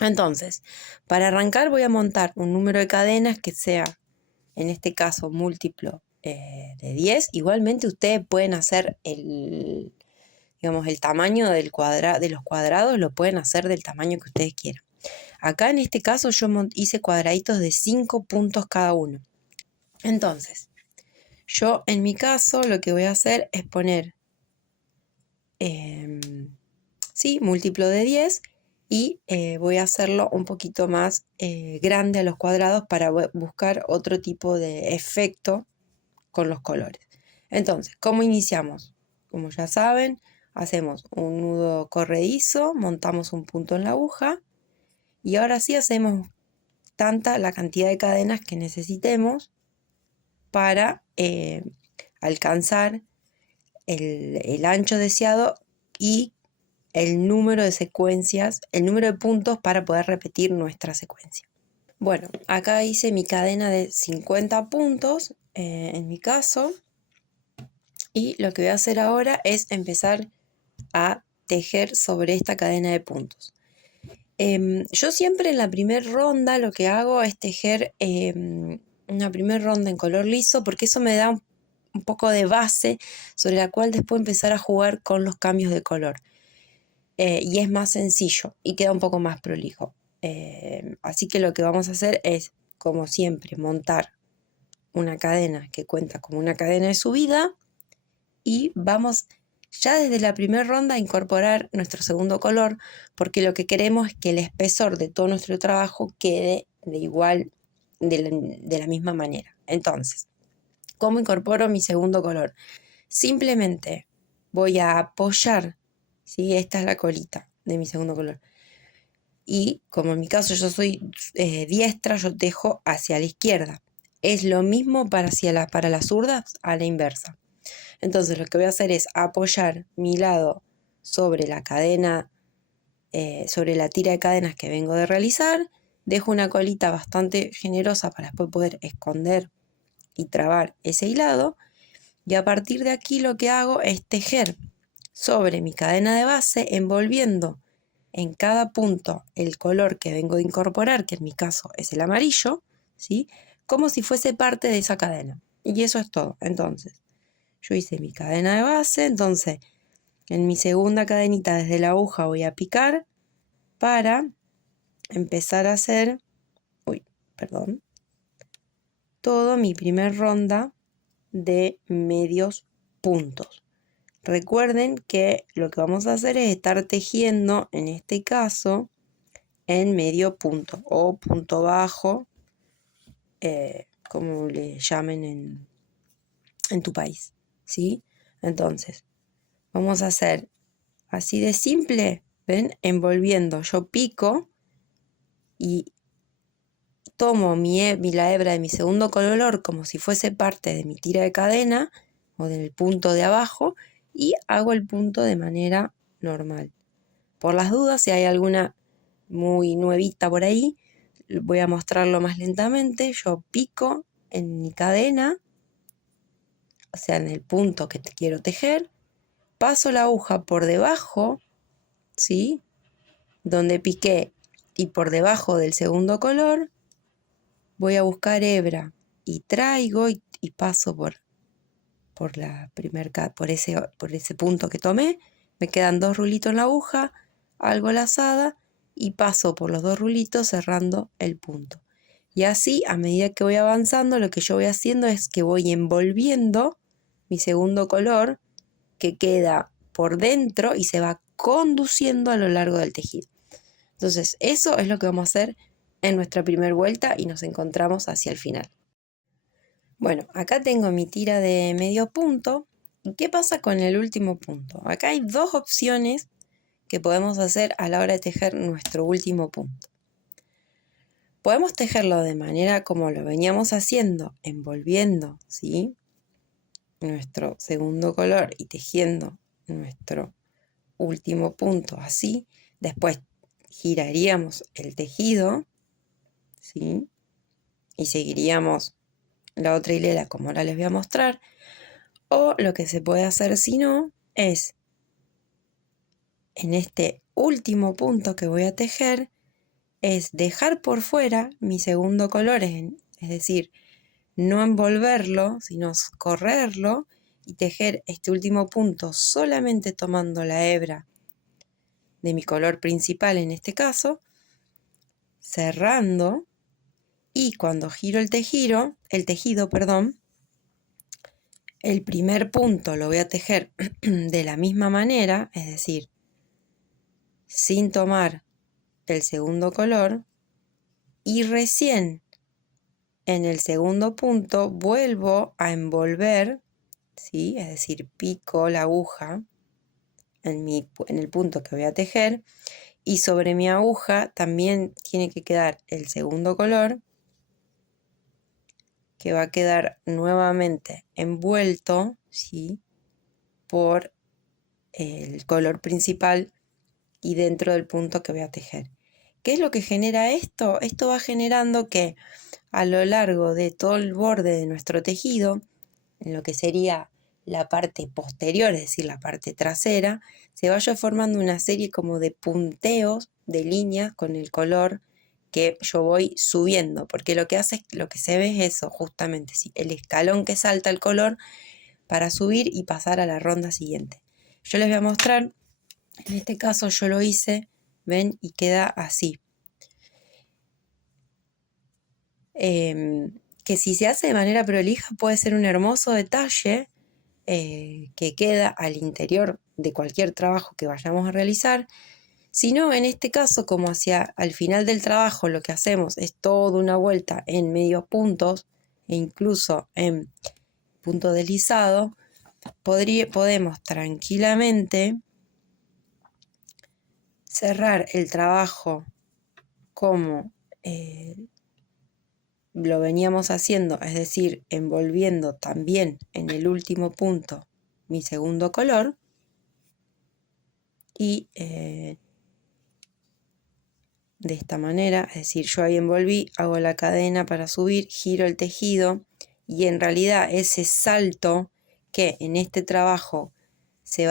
Entonces, para arrancar voy a montar un número de cadenas que sea, en este caso, múltiplo de 10. Igualmente ustedes pueden hacer digamos, el tamaño de los cuadrados, lo pueden hacer del tamaño que ustedes quieran. Acá en este caso yo hice cuadraditos de 5 puntos cada uno. Entonces, yo en mi caso lo que voy a hacer es poner, múltiplo de 10 y voy a hacerlo un poquito más grande a los cuadrados para buscar otro tipo de efecto con los colores. Entonces, ¿cómo iniciamos? Como ya saben, hacemos un nudo corredizo, montamos un punto en la aguja y ahora sí hacemos la cantidad de cadenas que necesitemos para alcanzar el ancho deseado y el número de secuencias, el número de puntos para poder repetir nuestra secuencia. Bueno, acá hice mi cadena de 50 puntos en mi caso, y lo que voy a hacer ahora es empezar a tejer sobre esta cadena de puntos. Yo siempre en la primera ronda lo que hago es tejer una primera ronda en color liso, porque eso me da un poco de base sobre la cual después empezar a jugar con los cambios de color. Y es más sencillo y queda un poco más prolijo. Así que lo que vamos a hacer es, como siempre, montar una cadena que cuenta como una cadena de subida y vamos ya desde la primera ronda a incorporar nuestro segundo color, porque lo que queremos es que el espesor de todo nuestro trabajo quede de la misma manera. Entonces, ¿cómo incorporo mi segundo color? Simplemente voy a apoyar, ¿sí? Esta es la colita de mi segundo color. Y como en mi caso yo soy diestra, yo tejo hacia la izquierda. Es lo mismo para las zurdas, a la inversa. Entonces lo que voy a hacer es apoyar mi lado sobre la cadena, sobre la tira de cadenas que vengo de realizar. Dejo una colita bastante generosa para después poder esconder y trabar ese hilado. Y a partir de aquí lo que hago es tejer sobre mi cadena de base, envolviendo en cada punto el color que vengo de incorporar, que en mi caso es el amarillo, ¿sí? Como si fuese parte de esa cadena. Y eso es todo. Entonces, yo hice mi cadena de base, entonces en mi segunda cadenita desde la aguja voy a picar para empezar a hacer, todo mi primer ronda de medios puntos. Recuerden que lo que vamos a hacer es estar tejiendo, en este caso, en medio punto o punto bajo, como le llamen en tu país, ¿sí? Entonces, vamos a hacer así de simple, ¿ven? Envolviendo, yo pico y tomo la hebra de mi segundo color como si fuese parte de mi tira de cadena o del punto de abajo y hago el punto de manera normal. Por las dudas, si hay alguna muy nuevita por ahí, voy a mostrarlo más lentamente. Yo pico en mi cadena, o sea, en el punto que quiero tejer, paso la aguja por debajo, ¿sí? Donde piqué y por debajo del segundo color, voy a buscar hebra y traigo y paso por ese punto que tomé. Me quedan 2 rulitos en la aguja, algo lazada y paso por los 2 rulitos cerrando el punto. Y así, a medida que voy avanzando, lo que yo voy haciendo es que voy envolviendo mi segundo color que queda por dentro y se va conduciendo a lo largo del tejido. Entonces, eso es lo que vamos a hacer en nuestra primera vuelta y nos encontramos hacia el final. Bueno, acá tengo mi tira de medio punto. ¿Y qué pasa con el último punto? Acá hay 2 opciones que podemos hacer a la hora de tejer nuestro último punto. Podemos tejerlo de manera como lo veníamos haciendo, envolviendo, ¿sí? Nuestro segundo color y tejiendo nuestro último punto así. Después giraríamos el tejido, ¿sí? Y seguiríamos la otra hilera como ahora les voy a mostrar. O lo que se puede hacer si no es, en este último punto que voy a tejer, es dejar por fuera mi segundo color, es decir, no envolverlo, sino correrlo y tejer este último punto solamente tomando la hebra de mi color principal en este caso, cerrando, y cuando giro el tejido, el primer punto lo voy a tejer de la misma manera, es decir, sin tomar el segundo color, y recién en el segundo punto vuelvo a envolver, ¿sí? Es decir, pico la aguja en el punto que voy a tejer, y sobre mi aguja también tiene que quedar el segundo color, que va a quedar nuevamente envuelto, ¿sí?, por el color principal y dentro del punto que voy a tejer. ¿Qué es lo que genera esto? Esto va generando que a lo largo de todo el borde de nuestro tejido, en lo que sería la parte posterior, es decir, la parte trasera, se vaya formando una serie como de punteos, de líneas con el color que yo voy subiendo, porque lo que se ve es eso, justamente, ¿sí?, el escalón que salta el color para subir y pasar a la ronda siguiente. Yo les voy a mostrar, en este caso yo lo hice, ven, y queda así. Que si se hace de manera prolija puede ser un hermoso detalle que queda al interior de cualquier trabajo que vayamos a realizar. Si no, en este caso, como hacia al final del trabajo lo que hacemos es toda una vuelta en medios puntos e incluso en punto deslizado, podemos tranquilamente cerrar el trabajo como lo veníamos haciendo, es decir, envolviendo también en el último punto mi segundo color, y de esta manera, es decir, yo ahí envolví, hago la cadena para subir, giro el tejido, y en realidad ese salto que en este trabajo se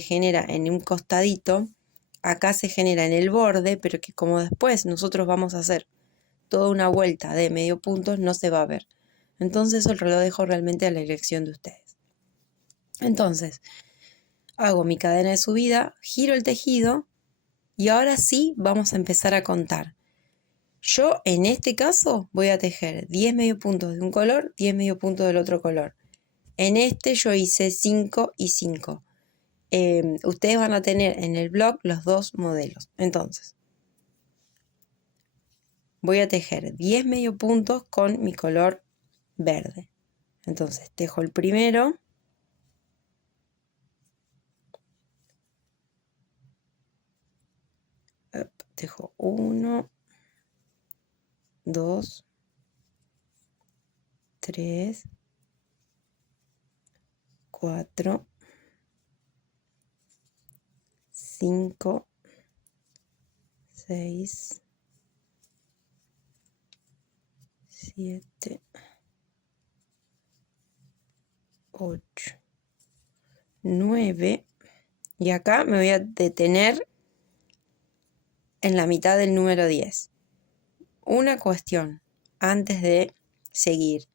genera en un costadito, acá se genera en el borde, pero que como después nosotros vamos a hacer toda una vuelta de medio punto, no se va a ver. Entonces eso lo dejo realmente a la elección de ustedes. Entonces, hago mi cadena de subida, giro el tejido, y ahora sí vamos a empezar a contar. Yo en este caso voy a tejer 10 medio puntos de un color, 10 medio puntos del otro color. En este yo hice 5 y 5. Ustedes van a tener en el blog los dos modelos. Entonces, voy a tejer 10 medio puntos con mi color verde. Entonces tejo el primero, tejo 1, 2, 3, 4, 5, 6, 7, 8, 9, y acá me voy a detener en la mitad del número 10. Una cuestión antes de seguir.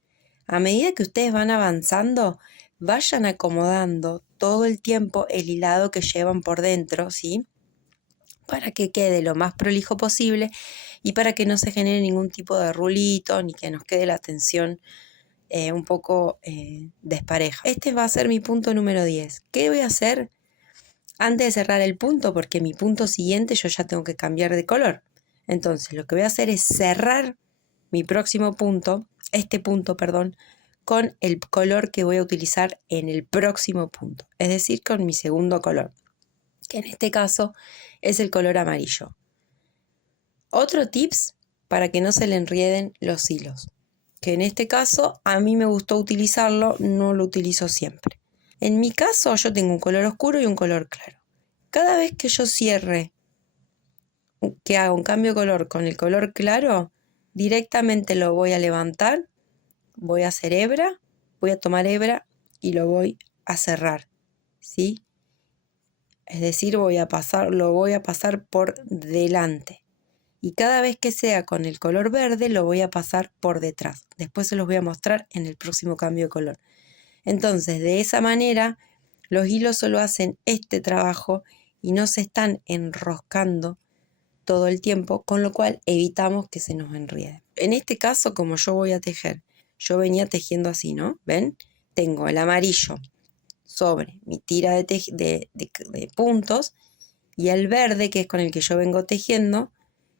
A medida que ustedes van avanzando, vayan acomodando todo el tiempo el hilado que llevan por dentro, ¿sí?, para que quede lo más prolijo posible y para que no se genere ningún tipo de rulito ni que nos quede la tensión un poco despareja. Este va a ser mi punto número 10. ¿Qué voy a hacer antes de cerrar el punto? Porque mi punto siguiente yo ya tengo que cambiar de color. Entonces lo que voy a hacer es cerrar mi próximo punto, con el color que voy a utilizar en el próximo punto, es decir, con mi segundo color, que en este caso es el color amarillo. Otro tips para que no se le enrieden los hilos, que en este caso a mí me gustó utilizarlo, no lo utilizo siempre. En mi caso yo tengo un color oscuro y un color claro. Cada vez que yo cierre, que haga un cambio de color con el color claro, directamente lo voy a levantar, voy a hacer hebra, voy a tomar hebra y lo voy a cerrar, ¿sí? Es decir, lo voy a pasar por delante. Y cada vez que sea con el color verde lo voy a pasar por detrás. Después se los voy a mostrar en el próximo cambio de color. Entonces, de esa manera, los hilos solo hacen este trabajo y no se están enroscando todo el tiempo, con lo cual evitamos que se nos enriede. En este caso, como yo voy a tejer, yo venía tejiendo así, ¿no? ¿Ven? Tengo el amarillo sobre mi tira de puntos y el verde, que es con el que yo vengo tejiendo,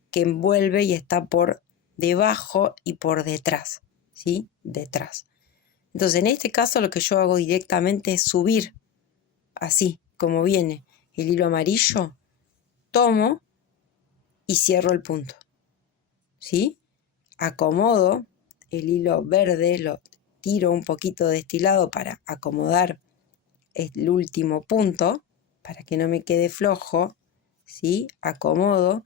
que envuelve y está por debajo y por detrás, ¿sí? Detrás. Entonces, en este caso lo que yo hago directamente es subir, así como viene el hilo amarillo, tomo y cierro el punto, ¿sí? Acomodo el hilo verde, lo tiro un poquito de este lado para acomodar el último punto, para que no me quede flojo, ¿sí? Acomodo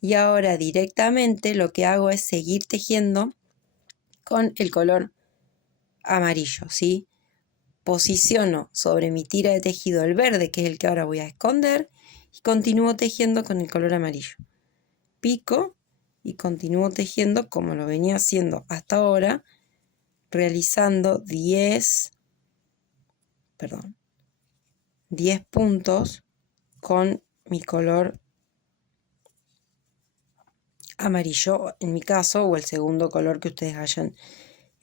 y ahora directamente lo que hago es seguir tejiendo con el color amarillo, ¿sí? Posiciono sobre mi tira de tejido el verde, que es el que ahora voy a esconder, y continúo tejiendo con el color amarillo. Pico y continúo tejiendo como lo venía haciendo hasta ahora, realizando 10 puntos con mi color amarillo, en mi caso, o el segundo color que ustedes hayan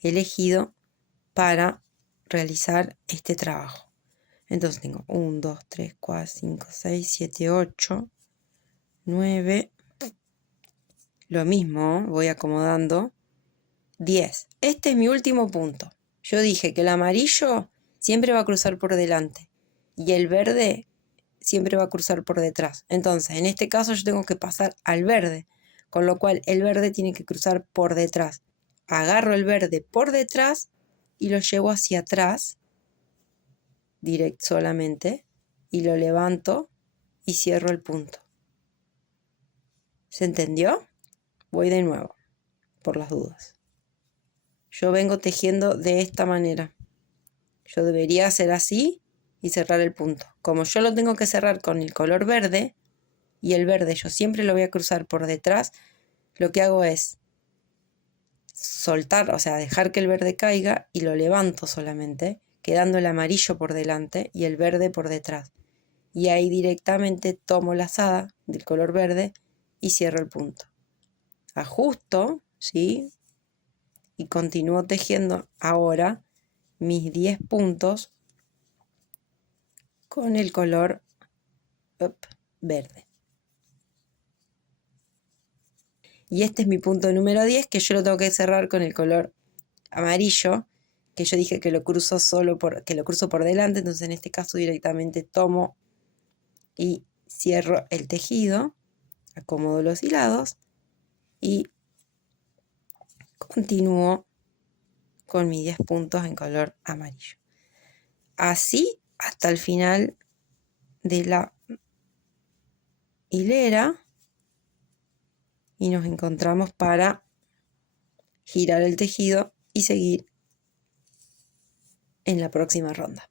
elegido para realizar este trabajo. Entonces tengo 1, 2, 3, 4, 5, 6, 7, 8, 9, lo mismo, voy acomodando, 10. Este es mi último punto. Yo dije que el amarillo siempre va a cruzar por delante y el verde siempre va a cruzar por detrás. Entonces, en este caso yo tengo que pasar al verde, con lo cual el verde tiene que cruzar por detrás. Agarro el verde por detrás y lo llevo hacia atrás, directo solamente, y lo levanto y cierro el punto. ¿Se entendió? Voy de nuevo, por las dudas. Yo vengo tejiendo de esta manera. Yo debería hacer así y cerrar el punto. Como yo lo tengo que cerrar con el color verde, y el verde yo siempre lo voy a cruzar por detrás, lo que hago es soltar, o sea, dejar que el verde caiga y lo levanto solamente, quedando el amarillo por delante y el verde por detrás. Y ahí directamente tomo la lazada del color verde y cierro el punto. Ajusto, ¿sí? Y continúo tejiendo ahora mis 10 puntos con el color verde. Y este es mi punto número 10, que yo lo tengo que cerrar con el color amarillo, que yo dije que lo cruzo que lo cruzo por delante, entonces en este caso directamente tomo y cierro el tejido, acomodo los hilados y continúo con mis 10 puntos en color amarillo. Así hasta el final de la hilera y nos encontramos para girar el tejido y seguir en la próxima ronda.